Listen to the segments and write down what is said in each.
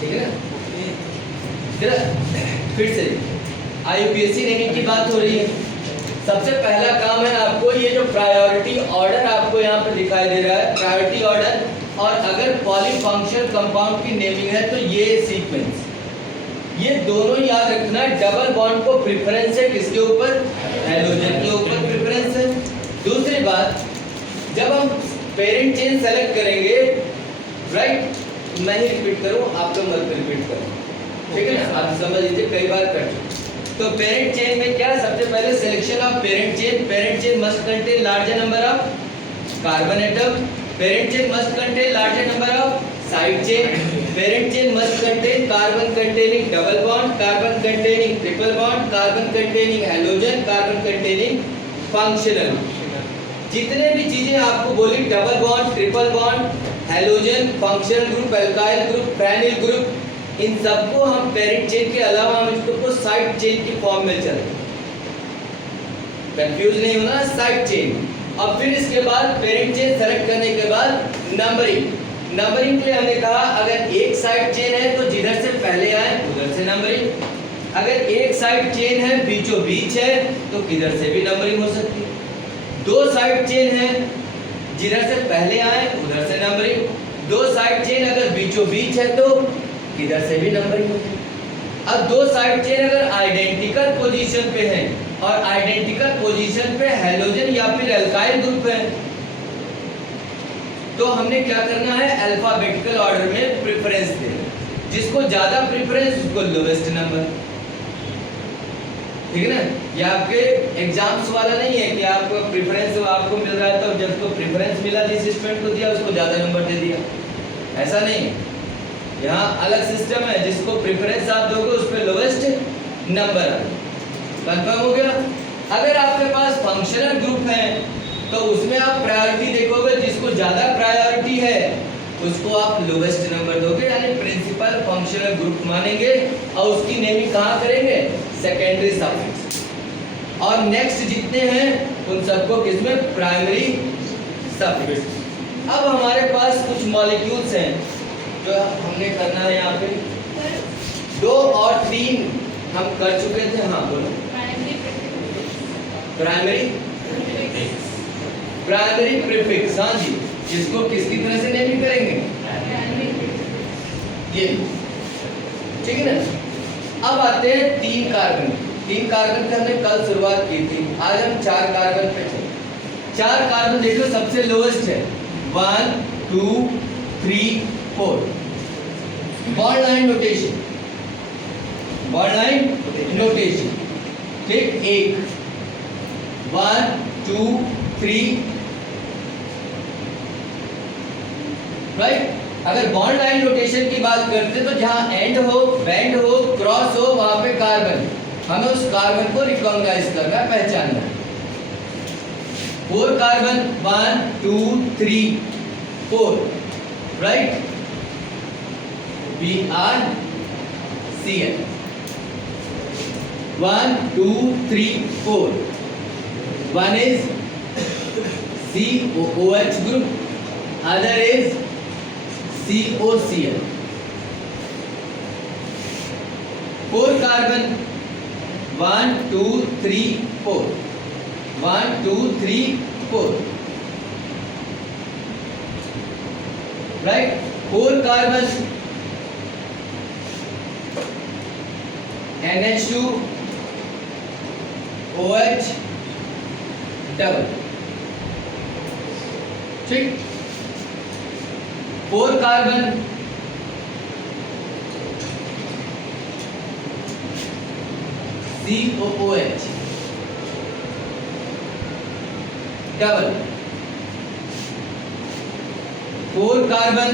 ठीक है ना। फिर से IUPAC रैंकिंग की बात हो रही है। सबसे पहला काम है आपको ये जो प्रायोरिटी ऑर्डर आपको यहाँ पे दिखाई दे रहा है, प्रायोरिटी ऑर्डर, और अगर पॉलीफंक्शनल कंपाउंड की नेमिंग है तो ये सीक्वेंस, ये दोनों याद रखना है। डबल बॉन्ड को प्रेफरेंस है किसके ऊपर? हैलोजन के ऊपर प्रेफरेंस है। दूसरी बात, जब हम पेरेंट चेन सेलेक्ट करेंगे, राइट, मैं ही रिपीट करूं, आप लोग मत रिपीट करो, ठीक है ना, आप समझ लीजिए, कई बार कर चुके। तो पेरेंट चेन में क्या, सबसे पहले selection of parent chain. Parent chain must contain larger number of carbon atom. Parent chain must contain larger number of side chain. Parent chain must contain carbon containing double bond, carbon containing triple bond, carbon containing halogen, carbon containing functional. जितने भी चीजें आपको बोली, double bond, triple bond, halogen, functional group, alkyl group, phenyl group, इन सबको हम parent chain के अलावा हम इसको साइड चेन की फॉर्म में चलते हैं। कंफ्यूज नहीं होना, साइड चेन। अब फिर इसके बाद पेरेंट चेन सेलेक्ट करने के बाद नंबरिंग। नंबरिंग के लिए हमने कहा अगर एक साइड चेन है तो जिधर से पहले आए उधर से नंबरिंग, अगर एक साइड चेन है बीचों बीच है तो किधर से भी नंबरिंग हो सकती है। दो साइड चेन है, जिधर से पहले आए उधर से नंबरिंग, दो साइड चेन अगर बीचों बीच है तो किधर से भी नंबरिंग होती है। अब दो साइड चेन अगर आइडेंटिकल पोजीशन पे है और आइडेंटिकल पोजीशन पे हैलोजन या फिर एल्काइल ग्रुप है, तो हमने क्या करना है, अल्फाबेटिकल ऑर्डर में प्रेफरेंस देना, जिसको ज्यादा प्रेफरेंस उसको लोवेस्ट नंबर, ठीक है ना। ये आपके एग्जाम्स वाला नहीं है कि आपको प्रेफरेंस आपको मिल रहा है तो जब तो प्रेफरेंस मिला जिस स्टूडेंट को दिया उसको ज्यादा नंबर दे दिया, ऐसा नहीं है। यहाँ अलग सिस्टम है, जिसको प्रेफरेंस आप दोगे उस पर लोवेस्ट नंबर आए। कंफर्म हो गया। अगर आपके पास फंक्शनल ग्रुप है तो उसमें आप प्रायोरिटी देखोगे, जिसको ज्यादा प्रायोरिटी है उसको आप लोवेस्ट नंबर दोगे, यानी प्रिंसिपल फंक्शनल ग्रुप मानेंगे और उसकी नेमिंग कहाँ करेंगे, सेकेंडरी सफिक्स। और नेक्स्ट जितने हैं उन सबको किसमें, प्राइमरी सफिक्स। अब हमारे पास कुछ मॉलिक्यूल्स हैं जो हमने करना है। यहाँ पे 2 और 3 हम कर चुके थे। हाँ बोलो। प्राइमरी प्रीफिक्स, हाँ जी, इसको किसकी तरह से नेमिंग करेंगे, ये, ठीक है ना। अब आते हैं 3 कार्बन। 3 कार्बन पे हमने कल शुरुआत की थी, आज हम 4 कार्बन पे चले। 4 कार्बन देखो, सबसे लोएस्ट है 1 2 3 4। Bond line notation, bond line notation, ठीक। 1 1 2 3, राइट। अगर बॉन्ड लाइन नोटेशन की बात करते तो जहां एंड हो, बैंड हो, क्रॉस हो, वहां पे कार्बन, हमें उस कार्बन को रिकॉग्नाइज करना, पहचानना। 4 carbon 1 2 3 4, right. BrCl 1 2 3 4। One is COOH group, other is COCl. 4 carbon 1 2 3 4, 1 2 3 4, right. 4 carbon NH2 OH double, ठीक। 4 कार्बन COOH डबल, 4 कार्बन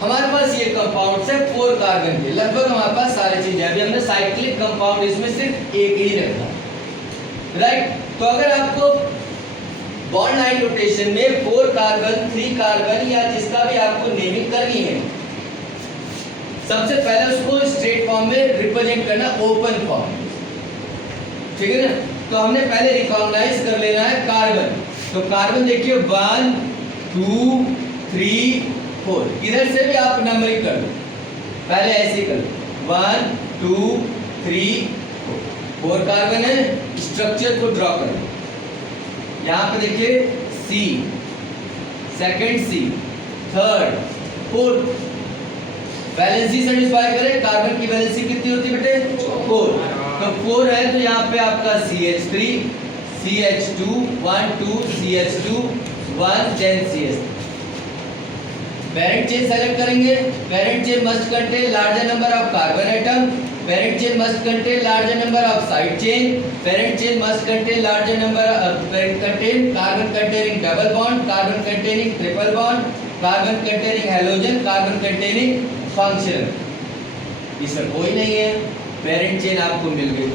हमारे पास ये कंपाउंड है 4 कार्बन के, लगभग हमारे पास सारी चीजें। अभी हमने साइक्लिक कंपाउंड इसमें सिर्फ एक ही रखा, राइट। तो अगर आपको बॉन्ड लाइन नोटेशन में 4 कार्बन 3 कार्बन या जिसका भी आपको नेमिंग करनी है, सबसे पहले उसको स्ट्रेट फॉर्म में रिप्रेजेंट करना, ओपन फॉर्म, ठीक है ना। तो हमने पहले रिकॉग्नाइज कर लेना है कार्बन। तो कार्बन देखिए 1 2 3 4, इधर से भी आप नंबरिंग कर लो, पहले ऐसे कर लो 1 2 3 4 कार्बन है। स्ट्रक्चर को ड्रॉ करें, यहाँ पे देखिए C, second C, third, fourth. Valency satisfy करें, कार्बन की वैलेंसी कितनी होती है बेटे 4, तो 4 है तो यहाँ पे आपका CH3 CH2 1 2 CH2 1 10 CH3। Parent chain select करेंगे, parent chain must contain larger number of carbon atom, parent chain must contain larger number of side chain, parent chain must contain larger number contain carbon containing double bond, carbon containing triple bond, carbon containing halogen, carbon containing functional. इसमें कोई नहीं है, parent chain आपको मिल गई।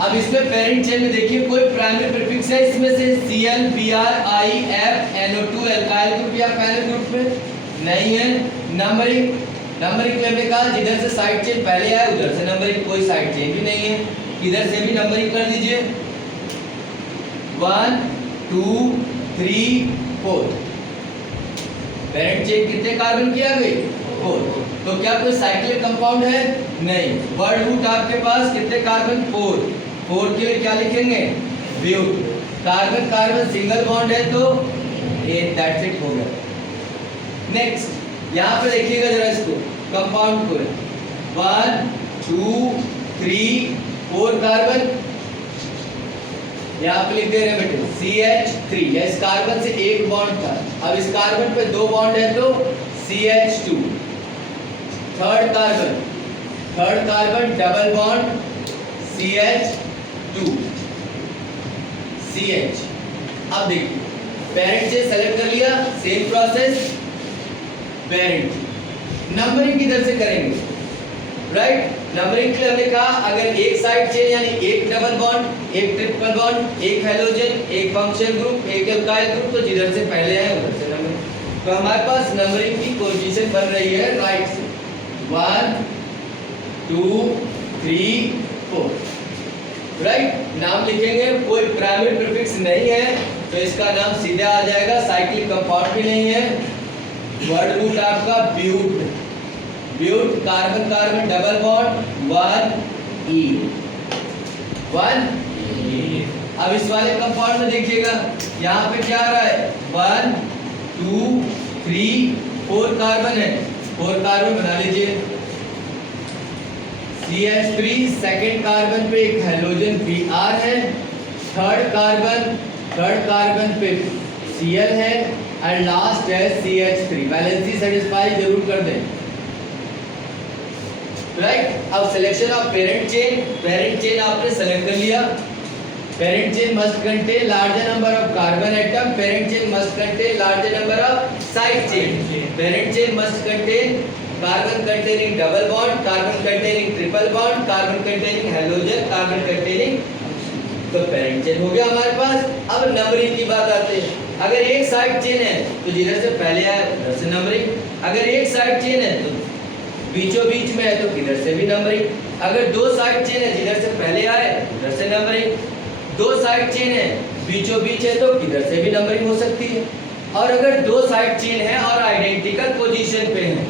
अब इसमें parent chain में देखिए कोई प्राइमरी प्रीफिक्स है इसमें से Cl Br I F NO2 alkyl group या पैरेलल ग्रुप में नहीं है। नंबरिंग के हमने कहा जिधर से साइड चेन पहले आया उधर से नंबरिंग, कोई साइड चेन भी नहीं है, इधर से भी नंबरिंग कर दीजिए 1 2 3 4। पेरेंट चेन कितने कार्बन की आ गई 4, तो क्या कोई साइक्लिक कंपाउंड है नहीं। वर्ड रूट आपके पास कितने कार्बन 4 के लिए क्या लिखेंगे but. Carbon carbon single bond है तो दैट्स इट हो गया। नेक्स्ट यहाँ पे देखिएगा जरा इसको कंपाउंड को 1 2 3 4 कार्बन, यहाँ पे लिख दे रहे बेटे CH3, या इस कार्बन से एक बॉन्ड था, अब इस कार्बन पे दो बॉन्ड है तो CH2। Third carbon double bond CH2 CH। अब देखिए पेरेंट से सेलेक्ट कर लिया, सेम प्रोसेस पेरेंट। नंबरिंग किधर से करेंगे राइट। नंबरिंग के लिए हमने कहा अगर एक साइड चेन यानी एक डबल बॉन्ड, एक ट्रिपल बॉन्ड, एक हैलोजन, एक फंक्शनल ग्रुप, एक एल्काइल ग्रुप, तो जिधर से पहले आए उधर से नंबरिंग। तो हमारे पास नंबरिंग की पोजीशन बन रही है राइट से 1 2 3 4 राइट। नाम लिखेंगे, कोई प्राइमरी प्रीफिक्स नहीं है तो इसका नाम सीधा आ जाएगा, साइक्लिक कंपाउंड भी नहीं है। वर्ड रूट आपका but, but carbon carbon double bond 1 E 1 E। अब इस वाले कंपाउंड में देखिएगा यहाँ पे क्या आ रहा है 1 2 3 4 कार्बन है, 4 कार्बन बना लीजिए। CH3 सेकेंड कार्बन पे एक हैलोजन Br है, थर्ड कार्बन पे Cl है और लास्ट है CH3। वैलेंसी सेटिस्फाई जरूर कर दें राइट। अब सिलेक्शन ऑफ पेरेंट चेन आपने सेलेक्ट कर लिया। Parent chain must contain larger number of carbon atom, parent chain must contain larger number of side chain, parent chain must contain carbon containing double bond, carbon containing triple bond, carbon containing halogen, carbon containing, तो parent chain हो गया हमारे पास। अब numbering की बात आते हैं। अगर एक साइड चेन है तो जिधर से पहले आए उधर से नंबरिंग, अगर एक साइड चेन है तो बीचों बीच में है तो किधर से भी नंबरिंग, अगर दो साइड चेन है जिधर से पहले आए उधर से नंबरिंग, दो साइड चेन है बीचों बीच है तो किधर से भी नंबरिंग हो सकती है। और अगर दो साइड चेन है और आइडेंटिकल पोजीशन पे है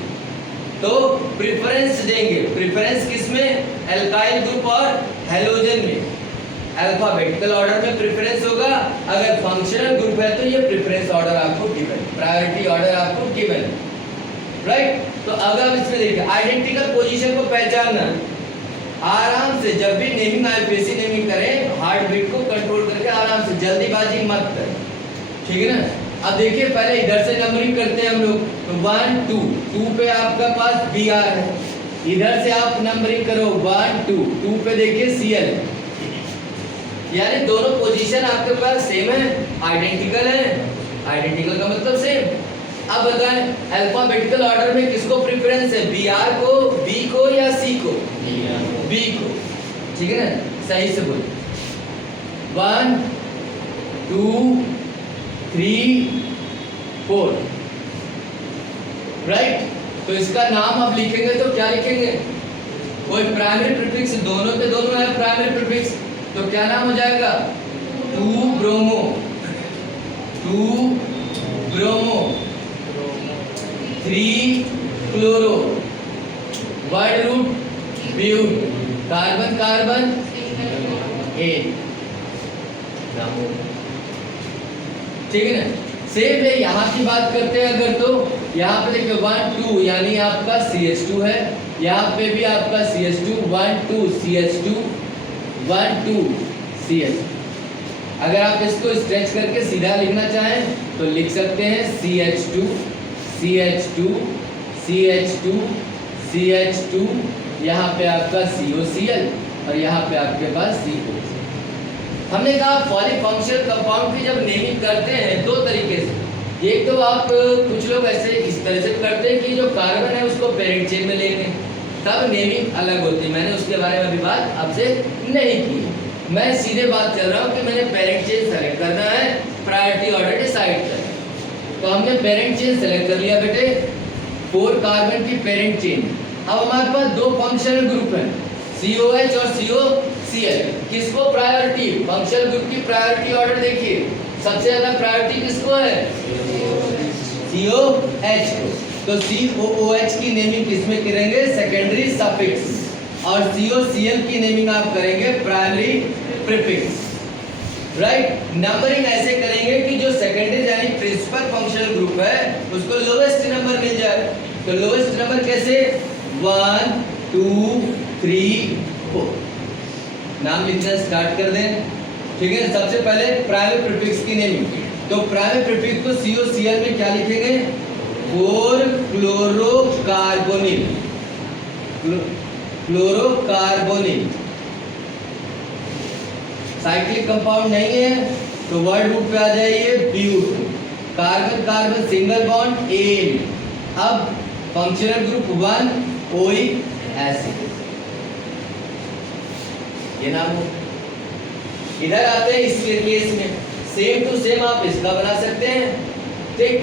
तो प्रेफरेंस देंगे। प्रेफरेंस किसमें एल्काइल ग्रुप और हैलोजन में, अल्फाबेटिकल ऑर्डर में प्रेफरेंस होगा। अगर फंक्शनल ग्रुप है तो ये प्रेफरेंस ऑर्डर आपको गिवन, प्रायोरिटी ऑर्डर आपको गिवन राइट। तो अगर इसमें देखिए आइडेंटिकल पोजीशन को पहचानना आराम से, जब भी नेमिंग आईपीएससी नेमिंग करें हार्ट बीट को कंट्रोल करके आराम से, जल्दीबाजी मत करें ठीक है ना। अब देखिए पहले इधर से नंबरिंग करते हैं हम लोग, तो 1 2 पे आपका पास Br है, इधर से आप नंबरिंग करो 1 2 पे देखिए Cl, यानी दोनों पोजीशन आपके पास सेम है, आइडेंटिकल है। आइडेंटिकल का मतलब सेम। अब बताएं अल्फाबेटिकल ऑर्डर में किसको प्रेफरेंस है, Br को, B को या C को? B को, ठीक है ना, सही से बोलो। 1 2 3 4 राइट। तो इसका नाम आप लिखेंगे तो क्या लिखेंगे, कोई प्राइमरी प्रीफिक्स, दोनों के दोनों है प्राइमरी प्रीफिक्स, तो क्या नाम हो जाएगा? 2 bromo, 2 bromo, 3 chloro, word root but, carbon carbon 8। ठीक है ना? सेम है, यहाँ की बात करते हैं अगर तो यहाँ पे देखिए 1 2 यानी आपका CH2 है, यहाँ पे भी आपका CH2 1 2 CH2 1 2 CH। अगर आप इसको स्ट्रेच करके सीधा लिखना चाहें तो लिख सकते हैं CH2 CH2 CH2 CH2, यहाँ पे आपका COCl और यहाँ पे आपके पास CO। हमने कहा पॉलीफंक्शनल कंपाउंड की जब नेमिंग करते हैं दो तरीके से, एक तो आप कुछ लोग ऐसे इस तरह से करते हैं कि जो कार्बन है उसको पेरेंट चेन में लेंगे, तब नेमिंग अलग होती है। मैंने उसके बारे में अभी बात आपसे नहीं की, मैं सीधे बात चल रहा हूँ कि मैंने पेरेंट चेन सेलेक्ट करना है, प्रायोरिटी ऑर्डर डिसाइड करना। तो हमने पेरेंट चेन सेलेक्ट कर लिया बेटे, 4 कार्बन की पेरेंट चेन। अब हमारे पास दो फंक्शनल ग्रुप है, COH और COCl। किसको प्रायोरिटी? फंक्शनल ग्रुप की प्रायोरिटी ऑर्डर देखिए, सबसे ज्यादा प्रायोरिटी किसको है? COH को। तो COOH की नेमिंग किसमें करेंगे? सेकेंडरी सफिक्स, और COCl की नेमिंग आप करेंगे प्राइमरी प्रीफिक्स। राइट? नंबरिंग ऐसे करेंगे कि जो सेकेंडरी यानी प्रिंसिपल फंक्शनल ग्रुप है उसको लोवेस्ट नंबर मिल जाए। तो लोवेस्ट नंबर कैसे? 1 2 3 4। नाम लिखना स्टार्ट कर दें। ठीक है, सबसे पहले प्राइमरी प्रीफिक्स की नेमिंग। तो प्राइमरी प्रीफिक्स को COCl में क्या लिखेंगे? 4 क्लोरोकार्बोनिल, क्लोरोकार्बोनिल। साइक्लिक कंपाउंड नहीं है तो वर्ड रूट पे आ जाइए but, carbon carbon single bond ane. अब फंक्शनल ग्रुप 1 ओइक एसिड, ये नाम हो। इधर आते हैं इसके केस में, सेम टू सेम आप इसका बना सकते हैं। ठीक,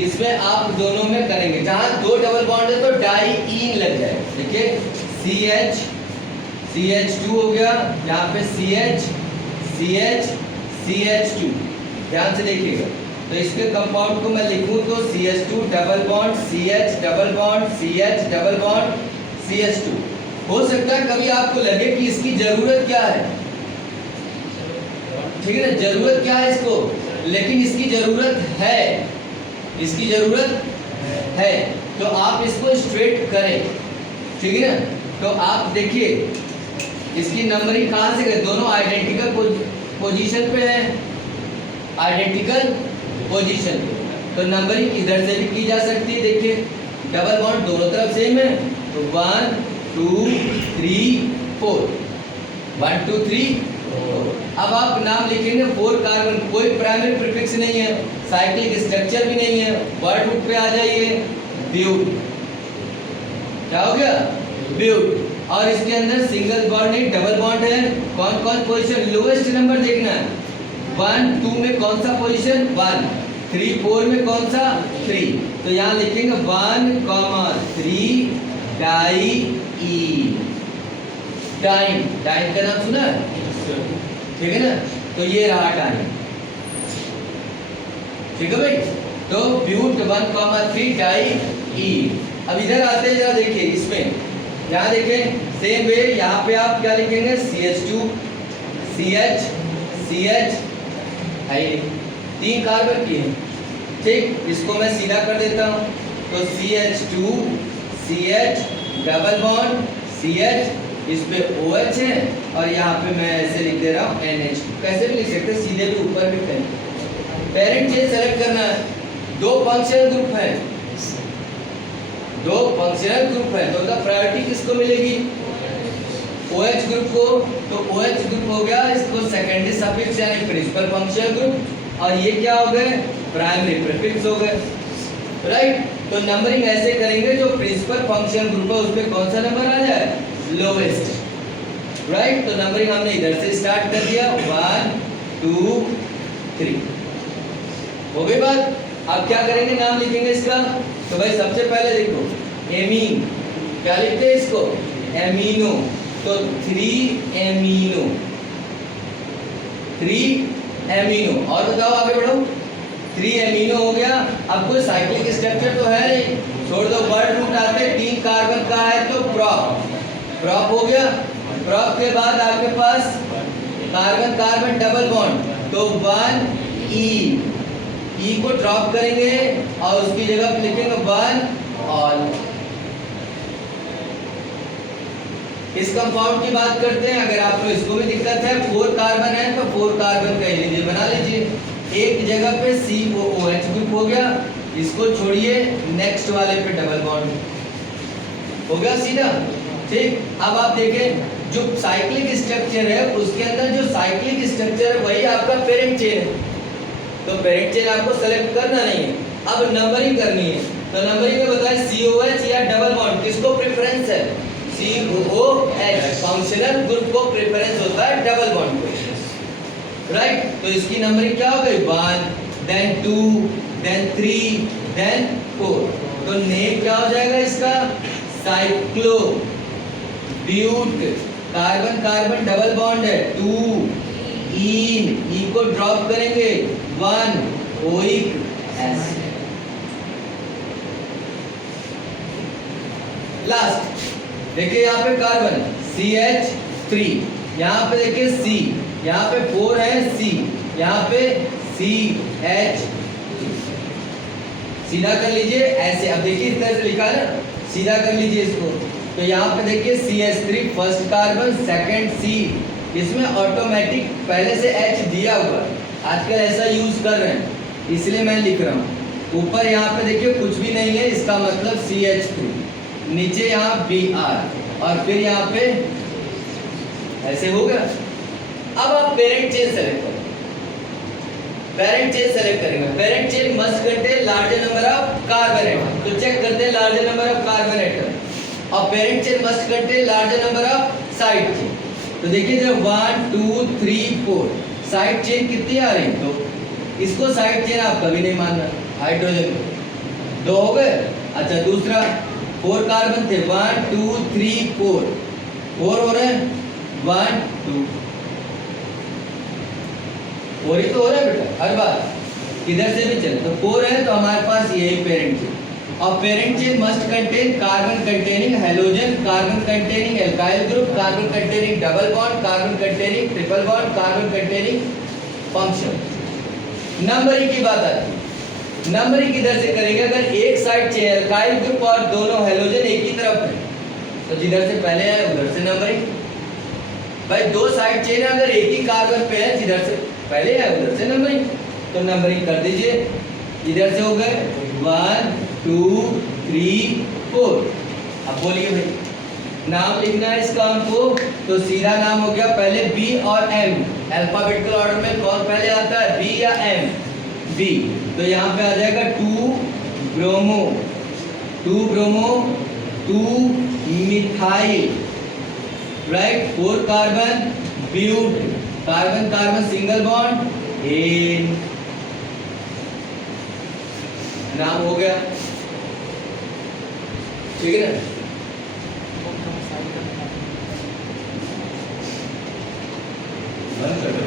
इसमें आप दोनों में करेंगे, जहां दो डबल बॉन्ड है तो डाई ईन लग जाए। देखिए CH CH2 हो गया, यहाँ पे CH CH CH2। ध्यान से देखिएगा, तो इसके कंपाउंड को मैं लिखूं तो CH2 double bond CH double bond CH double bond CH2। हो सकता है कभी आपको लगे कि इसकी जरूरत क्या है, ठीक है ना, जरूरत क्या है इसको, लेकिन इसकी जरूरत है, इसकी जरूरत है, तो आप इसको स्ट्रेट करें। ठीक है ना? तो आप देखिए इसकी नंबरिंग कहाँ से करें? दोनों आइडेंटिकल पोजीशन पे है, आइडेंटिकल पोजीशन पे, तो नंबरिंग इधर से भी की जा सकती है। देखिए डबल बॉन्ड दोनों तरफ सेम है, तो 1 2 3 4, 1 2 3 4। अब आप नाम लिखेंगे 4 कार्बन, कोई प्राइमरी प्रीफिक्स नहीं है, साइक्लिक स्ट्रक्चर भी नहीं है, वर्ड रूट पे आ जाइए ब्यूट। क्या हो गया? ब्यूट। और इसके अंदर सिंगल बॉन्ड नहीं डबल बॉन्ड है। कौन कौन पोजीशन? लोएस्ट नंबर देखना है, 1 2 में कौन सा पोजीशन? 1, 3 4 में कौन सा? 3। तो यहाँ लिखेंगे 1 3 डाई ई, डाइन। डाइन का नाम सुना है? ठीक है ना? तो ये रहा डाइन। ठीक है भाई, तो ब्यूट 1 3 डाई ई। अब इधर आते हैं, जरा देखिए इसमें, यहाँ देखें सेम वे, यहाँ पे आप क्या लिखेंगे? CH2 CH CH है, 3 कार्बन की है। ठीक, इसको मैं सीधा कर देता हूँ, तो CH2 CH double bond CH, इस पे OH है, और यहाँ पे मैं ऐसे लिख दे रहा हूँ NH। कैसे भी लिख सकते हैं, सीधे भी ऊपर भी करें। पेरेंट चेन सेलेक्ट करना है, दो फंक्शनल ग्रुप है, दो फंक्शनल ग्रुप है, तो उनका प्रायोरिटी किसको मिलेगी? OH ग्रुप को। तो OH ग्रुप हो गया, इसको सेकेंडरी सफिक्स यानी प्रिंसिपल फंक्शनल ग्रुप, और ये क्या हो गए? प्राइमरी प्रीफिक्स हो गए। राइट? तो नंबरिंग ऐसे करेंगे, जो प्रिंसिपल फंक्शनल ग्रुप है उसमें कौन सा नंबर आ जाए? लोवेस्ट। राइट? तो नंबरिंग हमने इधर से स्टार्ट कर दिया, 1 2 3। हो गई बात? अब क्या करेंगे? नाम लिखेंगे इसका। तो भाई सबसे पहले देखो एमीन, क्या लिखते हैं इसको? एमीनो। तो 3 एमीनो, 3 एमिनो। और बताओ आगे बढ़ो, 3 एमिनो हो गया। अब कोई साइक्लिक स्ट्रक्चर तो है नहीं, छोड़ दो, वर्ड रूट आते, 3 कार्बन का है तो प्रॉप, प्रॉप हो गया। प्रॉप के बाद आपके पास कार्बन कार्बन डबल बॉन्ड, तो 1 ई को ड्रॉप करेंगे और उसकी जगह पे लिखेंगे 1 ऑल। इस कंपाउंड की बात करते हैं, अगर आपको इसको भी दिक्कत है, 4 कार्बन है तो 4 कार्बन का लीजिए, बना लीजिए। एक जगह पे COOH ग्रुप हो गया, इसको छोड़िए, नेक्स्ट वाले पे डबल बॉन्ड हो गया सीधा। ठीक, अब आप देखें जो साइक्लिक स्ट्रक्चर है उसके अंदर जो साइक्लिक स्ट्रक्चर है वही आपका पेरेंट चेन है, तो पेरेंट चेन आपको सेलेक्ट करना नहीं है, अब नंबरिंग करनी है। तो नंबरिंग में बताएं COH या डबल बॉन्ड किसको प्रेफरेंस है, COOH फंक्शनल ग्रुप को प्रेफरेंस होता है डबल बॉन्ड को, राइट। तो इसकी नंबरिंग क्या हो गई, 1 देन 2 देन 3 देन 4। तो नेम क्या हो जाएगा इसका, cyclo but, carbon carbon double bond है, 2 ईन, ई को ड्रॉप करेंगे, 1 ओइक एसिड। लास्ट देखिए यहाँ पे कार्बन CH3, यहाँ पे देखिए C, यहाँ पे 4 है C, यहाँ पे CH, सीधा कर लीजिए ऐसे। अब देखिए इस तरह से लिखा है ना, सीधा कर लीजिए इसको। तो यहाँ पे देखिए CH3 first carbon second C, इसमें ऑटोमेटिक पहले से H दिया हुआ है, आजकल ऐसा यूज कर रहे हैं इसलिए मैं लिख रहा हूँ। ऊपर यहाँ पे देखिए कुछ भी नहीं है, इसका मतलब CH2, नीचे यहाँ Br और फिर यहाँ पे ऐसे हो गया। अब आप पेरेंट चेन सेलेक्ट करो, पेरेंट चेन सेलेक्ट करेंगे। Parent chain must contain larger number of carbon atom, तो चेक करते हैं larger number of carbon atom. और parent chain must contain larger number of side chain, तो देखिए जब 1 2 3 4 साइड चेन कितनी आ रही, तो इसको साइड चेन आप कभी नहीं मानना। हाइड्रोजन 2 हो गए। अच्छा दूसरा 4 कार्बन थे, 1 2 3 4 हो रहे हैं, 1 2 4 ही तो हो रहा है बेटा हर बार, किधर से भी चले तो 4 है, तो हमारे पास यही पेरेंट चेन। और parent chain must contain carbon containing halogen, carbon containing alkyl group, carbon containing double bond, carbon containing triple bond, carbon containing function. Numbering की बात आती है, नंबरिंग किधर से करेंगे, अगर एक साइड चेन एल्काइल ग्रुप और दोनों हैलोजन एक ही तरफ है तो जिधर से पहले है उधर से नंबरिंग। भाई 2 साइड चेन अगर एक ही कार्बन पे है, जिधर से पहले है उधर से नंबरिंग, तो नंबरिंग कर दीजिए। इधर से हो गए 1 2 3 4। अब बोलिए भाई नाम लिखना है इसका हमको, तो सीधा नाम हो गया, पहले B और M, अल्फाबेटिकल ऑर्डर में कौन पहले आता है, B या M, B। तो यहाँ पे आ जाएगा 2 bromo 2 methyl, right. 4 carbon but, carbon carbon single bond ane, नाम हो गया, ठीक है ना। बंद कर